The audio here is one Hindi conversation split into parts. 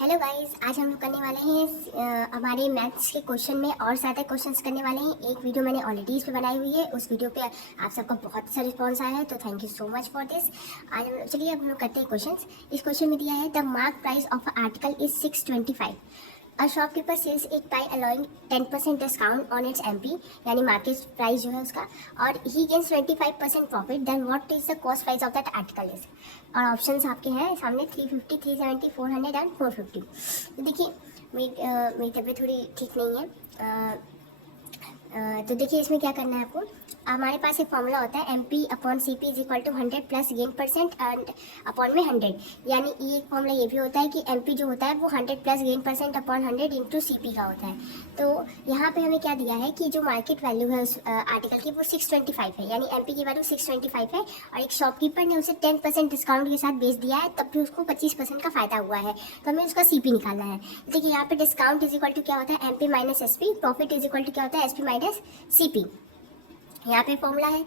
हेलो गाइस, आज हम लोग करने वाले हैं हमारे मैथ्स के क्वेश्चन में और ज़्यादा क्वेश्चंस करने वाले हैं। एक वीडियो मैंने ऑलरेडी इस पे बनाई हुई है, उस वीडियो पे आप सबका बहुत अच्छा रिस्पॉन्स आया है, तो thank you so much for this. आज चलिए अब हम लोग करते हैं क्वेश्चंस। इस क्वेश्चन में दिया है the mark price of article is 625। A shopkeeper sells it by allowing 10% discount on its MP, यानी मार्केट प्राइस जो है उसका, और ही gains 25% profit. Then what is the cost price of that article is. और ऑप्शंस आपके हैं सामने 350, 370, 400 एंड 450। तो देखिए मेरी तबीयत थोड़ी ठीक नहीं है, तो देखिए इसमें क्या करना है आपको। हमारे पास एक फॉर्मूला होता है M P upon C P is equal to 100 plus gain percent and upon में 100। यानी ये एक फॉर्मूला ये भी होता है कि एम पी जो होता है वो 100 plus gain percent upon 100 into C P का होता है। तो यहाँ पे हमें क्या दिया है कि जो मार्केट वैल्यू है उस आर्टिकल की वो 625 है, यानी एम पी की वैल्यू 625 है, और एक शॉपकीपर ने उसे 10% डिस्काउंट के साथ बेच दिया है, तब भी उसको 25% का फायदा हुआ है, तो हमें उसका सी पी निकालना है। देखिए यहाँ पे डिस्काउंट इज इक्वल टू क्या होता है M P minus S P, profit is equal to क्या होता है S P minus C P. यहाँ पे फॉर्मूला है।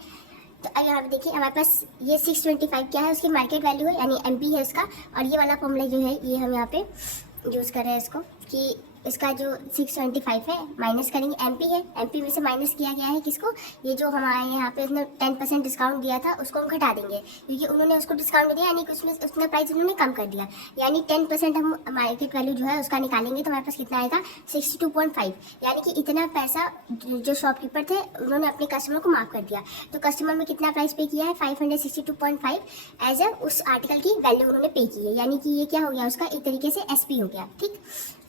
तो अब यहाँ पे देखिए हमारे पास ये 625 क्या है, उसकी मार्केट वैल्यू है, यानी एमपी है इसका, और ये वाला फॉर्मूला जो है ये हम यहाँ पे यूज़ कर रहे हैं इसको कि इसका जो 625 है माइनस करेंगे, एमपी है, एमपी में से माइनस किया गया है किसको, ये जो हमारे यहाँ पे उसने 10% डिस्काउंट दिया था उसको हम घटा देंगे, क्योंकि उन्होंने उसको डिस्काउंट दिया, यानी कि उसमें उसने प्राइस उन्होंने कम कर दिया, यानी 10% हम मार्केट वैल्यू जो है उसका निकालेंगे तो हमारे पास कितना आएगा 62.5, यानी कि इतना पैसा जो शॉपकीपर थे उन्होंने अपने कस्टमर को माफ़ कर दिया। तो कस्टमर में कितना प्राइस पे किया है 562.5 एज ए उस आर्टिकल की वैल्यू उन्होंने पे की है, यानी कि ये क्या हो गया उसका एक तरीके से एसपी हो गया। ठीक,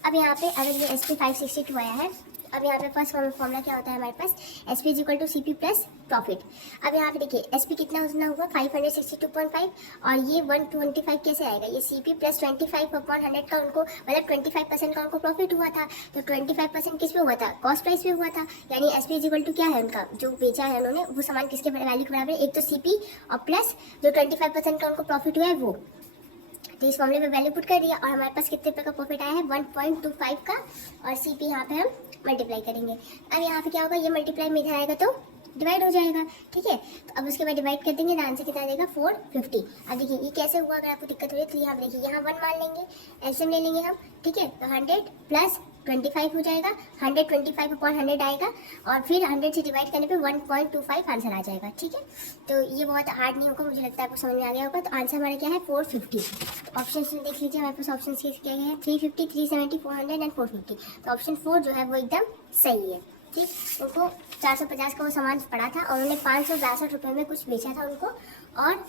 अब यहाँ पे अगर ये एस पी 562 आया है, अब यहाँ पे फर्स्ट फॉर्मूला क्या होता है हमारे पास S P is equal to C P plus profit. अब यहाँ पे देखिए एस पी कितना उतना होगा 562.5, और ये 125 कैसे आएगा, ये सी पी प्लस 25 अपॉन 100 का उनको मतलब 25% का उनको प्रॉफिट हुआ था, तो 25% किस पे हुआ था कॉस्ट प्राइस पे हुआ था, यानी S P is equal to क्या है उनका जो बेचा है उन्होंने वो सामान किसके वैल्यू के बराबर है, एक तो सी पी और प्लस जो 25% का उनको प्रॉफिट हुआ है वो। तो इस मामले में वैल्यू पुट कर दिया और हमारे पास कितने रुपये का प्रॉफिट आया है 1.25 का, और सी पी यहाँ पे हम मल्टीप्लाई करेंगे। अब यहाँ पे क्या होगा ये मल्टीप्लाई में इधर आएगा तो डिवाइड हो जाएगा, ठीक है। तो अब उसके बाद डिवाइड कर देंगे, आंसर कितना आ जाएगा 450। अब देखिए ये कैसे हुआ, अगर आपको दिक्कत हो रही है तो यहाँ देखिए यहाँ 1 मान लेंगे, एलसीएम ले लेंगे हम, ठीक है। तो 100 प्लस 25 हो जाएगा, 125 अपॉन 100 आएगा, और फिर 100 से डिवाइड करने पे 1.25 आंसर आ जाएगा, ठीक है। तो ये बहुत हार्ड नहीं होगा, मुझे लगता है आपको समझ में आ गया होगा। तो आंसर हमारा क्या है 450। तो ऑप्शन देख लीजिए हमारे पास ऑप्शन क्या है 350, 370, 400 एंड 450। तो ऑप्शन 4 जो है वो एकदम सही है, ठीक। उनको 450 का वो सामान पड़ा था और उन्होंने 562 रुपये में कुछ बेचा था उनको, और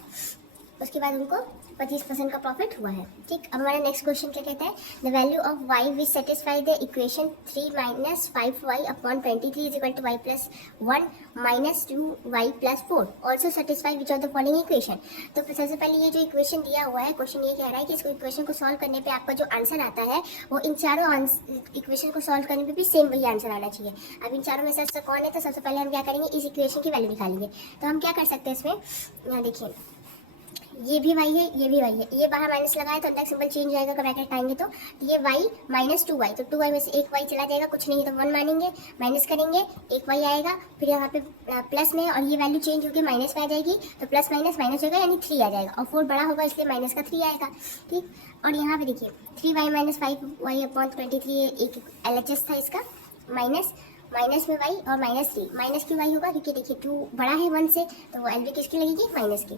उसके बाद उनको 25% का प्रॉफिट हुआ है, ठीक। अब हमारा नेक्स्ट क्वेश्चन क्या कहता है the value of Y which satisfy the equation 3 minus 5y upon 23 is equal to Y plus 1 minus 2y plus 4 also satisfy which of the following equation. तो सबसे पहले ये जो इक्वेशन दिया हुआ है, क्वेश्चन ये कह रहा है कि इस इक्वेशन को सॉल्व करने पे आपका जो आंसर आता है वो इन चारों इक्वेशन को सॉल्व करने पे भी सेम वही आंसर आना चाहिए। अब इन चारों में से कौन है, तो सबसे पहले हम क्या करेंगे इस इक्वेशन की वैल्यू निकालेंगे। तो हम क्या कर सकते हैं इसमें, यहाँ देखिए ये भी y है ये भी y है, ये बाहर माइनस लगाए तो अंदर सिंबल चेंज जाएगा, ब्रैकेट आएंगे तो ये y माइनस 2y, तो 2y में से एक y चला जाएगा, कुछ नहीं तो 1 मानेंगे, माइनस करेंगे एक y आएगा, फिर यहाँ पे प्लस में, और ये वैल्यू चेंज होकर माइनस में आ जाएगी, तो प्लस माइनस माइनस होगा यानी 3 आ जाएगा, और 4 बड़ा होगा इसलिए माइनस का 3 आएगा, ठीक। और यहाँ पे देखिए 3y माइनस 5y अपॉन 23 एक LHS था इसका, माइनस में y और माइनस 3, माइनस की y होगा क्योंकि देखिए 2 बड़ा है 1 से, तो वो एलवी किसकी लगेगी माइनस की।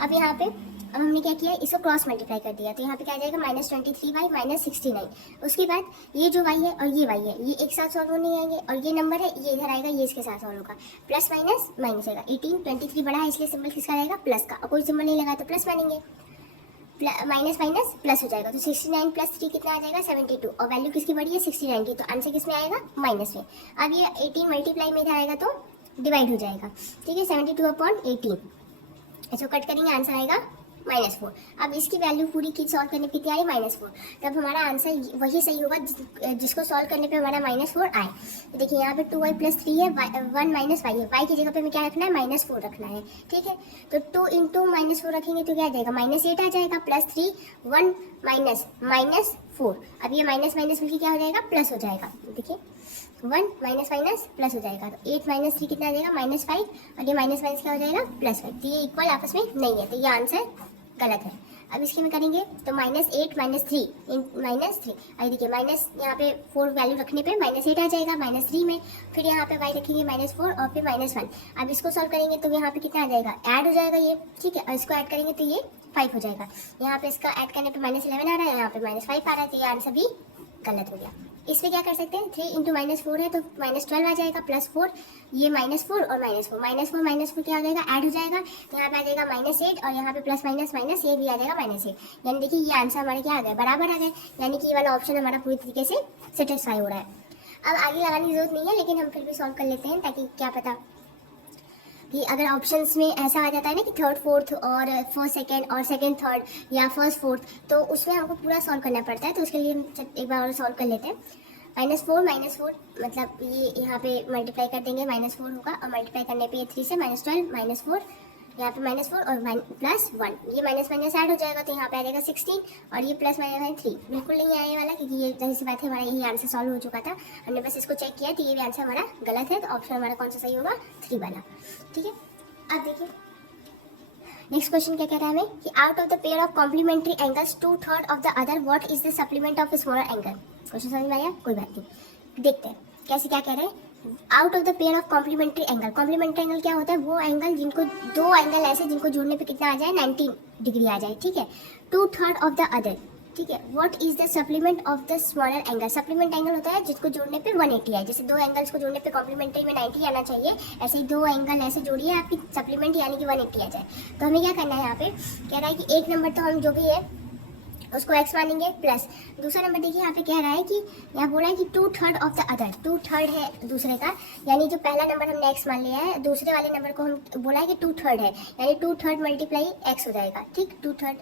अब यहाँ पे अब हमने क्या किया इसको क्रॉस मल्टीप्लाई कर दिया, तो यहाँ पे क्या आ जाएगा माइनस 23y माइनस 69। उसके बाद ये जो y है और ये y है ये एक साथ सॉल्व नहीं आएंगे, और ये नंबर है ये इधर आएगा, ये इसके साथ सॉल्व होगा, प्लस माइनस माइनस आएगा, 18 23 बड़ा है इसलिए सिंबल किसका रहेगा प्लस का, और कोई सिंबल नहीं लगा तो प्लस मानेंगे, माइनस माइनस प्लस हो जाएगा, तो 69 प्लस 3 कितना आ जाएगा 72, और वैल्यू किसकी बड़ी है 69 की, तो आंसर किस में आएगा माइनस में। अब ये 18 मल्टीप्लाई में इधर आएगा तो डिवाइड हो जाएगा, ठीक है, 72 अपॉन 18, इसको कट करेंगे आंसर आएगा -4। अब इसकी वैल्यू पूरी की सॉल्व करने पे कितनी आई -4, तब हमारा आंसर वही सही होगा जिसको सॉल्व करने पे हमारा -4 आए। तो देखिए यहाँ पे 2y प्लस 3 है, 1 माइनस y है, y की जगह पे हमें क्या रखना है -4 रखना है, ठीक है। तो 2 इंटू -4 रखेंगे तो क्या आ जाएगा -8 आ जाएगा, प्लस 3 1 माइनस -4। अब ये माइनस माइनस मिलकर क्या हो जाएगा प्लस हो जाएगा, देखिए 1 माइनस माइनस प्लस हो जाएगा, तो 8 माइनस 3 कितना आ जाएगा -5, और ये माइनस माइनस क्या हो जाएगा +5, तो ये इक्वल आपस में नहीं है, तो ये आंसर गलत है। अब इसके में करेंगे तो -8 -3 -3, अभी देखिए माइनस यहाँ पे 4 वैल्यू रखने पे -8 आ जाएगा -3 में, फिर यहाँ पे y रखेंगे -4 और फिर -1। अब इसको सॉल्व करेंगे तो यहाँ पे कितना आ जाएगा, ऐड हो जाएगा ये, ठीक है, और इसको ऐड करेंगे तो ये 5 हो जाएगा। यहाँ पे इसका ऐड करने पे -11 आ रहा है, यहाँ पे -5 आ रहा है, तो ये आंसर भी गलत हो गया। इसमें क्या कर सकते हैं, 3 × -4 है तो -12 आ जाएगा, +4, ये -4 और -4, -4 क्या आ जाएगा, ऐड हो जाएगा, तो यहाँ पे आ जाएगा -8 और यहाँ पे प्लस माइनस माइनस ये भी आ जाएगा -8। यानी देखिए ये आंसर हमारे क्या आ गए, बराबर आ गए, यानी कि ये वाला ऑप्शन हमारा पूरी तरीके से सेटिस्फाई हो रहा है। अब आगे लगाने की जरूरत नहीं है, लेकिन हम फिर भी सॉल्व कर लेते हैं, ताकि क्या पता कि अगर ऑप्शंस में ऐसा आ जाता है ना कि थर्ड फोर्थ और फर्स्ट सेकंड और सेकंड थर्ड या फर्स्ट फोर्थ, तो उसमें हमको पूरा सॉल्व करना पड़ता है। तो उसके लिए हम एक बार और सॉल्व कर लेते हैं। -4 मतलब ये यहाँ पे मल्टीप्लाई कर देंगे, -4 होगा, और मल्टीप्लाई करने पे ये 3 से -12 -4, यहाँ पे -4 और +1, ये माइनस माइनस ऐड हो जाएगा, तो यहाँ पे आ जाएगा 16 और ये +3 बिल्कुल नहीं आने वाला, क्योंकि ये जैसी बात है, हमारा यही आंसर सॉल्व हो चुका था, हमने बस इसको चेक किया, तो ये भी आंसर हमारा गलत है। तो ऑप्शन हमारा कौन सा सही होगा, 3 वाला, ठीक है। अब देखिए नेक्स्ट क्वेश्चन क्या कह रहा है हमें कि out of the pair of complementary angles 2/3 of the other what is the supplement of smaller angle. Question समझ में आया, कोई बात नहीं, देखते हैं कैसे क्या कह रहे हैं। Out of the pair of complementary angle, complementary angle क्या होता है, वो एंगल जिनको दो एंगल ऐसे जिनको जोड़ने पे कितना आ जाए, 90 डिग्री आ जाए, ठीक है, 2/3 ऑफ द अदर, ठीक है। What is the supplement of the smaller angle, supplement angle होता है जिसको जोड़ने पे 180 आए, जैसे दो एंगल्स को जोड़ने पे कॉम्प्लीमेंट्री में 90 आना चाहिए, ऐसे ही दो एंगल ऐसे जोड़िए आपकी सप्लीमेंट यानी कि 180 आ जाए। तो हमें क्या करना है, यहाँ पे कह रहा है कि एक नंबर तो हम जो भी है उसको x मानेंगे, प्लस दूसरा नंबर देखिए यहाँ पे कह रहा है कि यहाँ बोला है कि 2/3 ऑफ द अदर, 2/3 है दूसरे का, यानी जो पहला नंबर हमने x मान लिया है, दूसरे वाले नंबर को हम बोला है कि 2/3 है, यानी 2/3 मल्टीप्लाई x हो जाएगा, ठीक, 2/3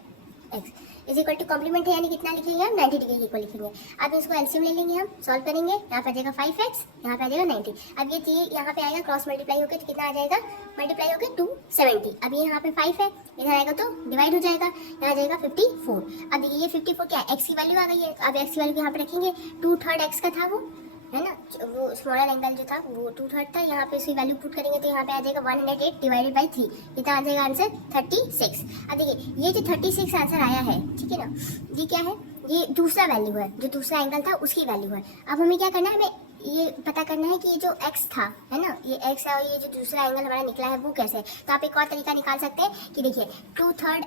x is equal to complement है, यानी कितना लिखेंगे हम, 90 डिग्री इक्वल लिखेंगे। अब इसको एलसीएम ले लेंगे, हम सॉल्व करेंगे, यहाँ पे आ जाएगा 5x, यहाँ पे आ जाएगा 90। अब ये यहाँ पे आएगा क्रॉस मल्टीप्लाई होकर, तो कितना आ जाएगा, मल्टीप्लाई होकर 270। अब ये यहाँ पे 5 है, इधर आएगा तो डिवाइड हो जाएगा, यहाँ आ जाएगा 54। अब ये 54 क्या है, x की वैल्यू आ गई है, अब x की वैल्यू यहाँ पे रखेंगे, 2/3 x का था वो, है ना, वो स्मॉलर एंगल जो था वो 2/3 था, यहाँ पे उसकी वैल्यू पुट करेंगे तो यहाँ पे आ जाएगा 108 डिवाइडेड बाई 3, कितना आ जाएगा आंसर 36। अब देखिए ये जो 36 आंसर आया है, ठीक है ना, ये क्या है, ये दूसरा वैल्यू है, जो दूसरा एंगल था उसकी वैल्यू है। अब हमें क्या करना है, हमें ये पता करना है कि ये जो x था, है ना, ये x है और ये जो दूसरा एंगल हमारा निकला है वो कैसे है। तो आप एक और तरीका निकाल सकते हैं कि देखिए 2/3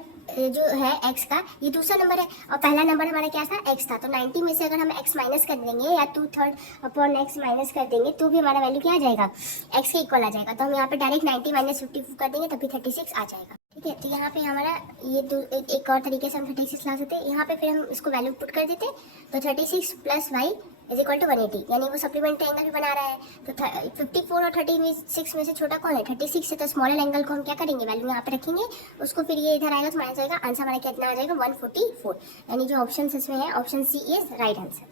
जो है x का, ये दूसरा नंबर है और पहला नंबर हमारा क्या था, x था, तो 90 में से अगर हम x माइनस कर देंगे या 2/3 अपॉन x माइनस कर देंगे तो भी हमारा वैल्यू क्या आ जाएगा, x के इक्वल आ जाएगा। तो हम यहाँ पे डायरेक्ट 90 माइनस 54 कर देंगे तभी 36 आ जाएगा, ठीक है। तो यहाँ पे हमारा ये एक और तरीके से हम 36 ला सकते हैं। यहाँ पे फिर हम इसको वैल्यू पुट कर देते, तो 36 + y इज इक्वल टू 180, यानी वो सप्लीमेंट्री एंगल भी बना रहा है। तो 54 और 36 में से छोटा कौन है, 36 है, तो स्मॉलर एंगल को हम क्या करेंगे, वैल्यू यहाँ पे रखेंगे, उसको फिर ये इधर आएगा तो माइनस आएगा, आंसर हमारा कितना आ जाएगा 144, यानी जो ऑप्शन इसमें है option C is right answer.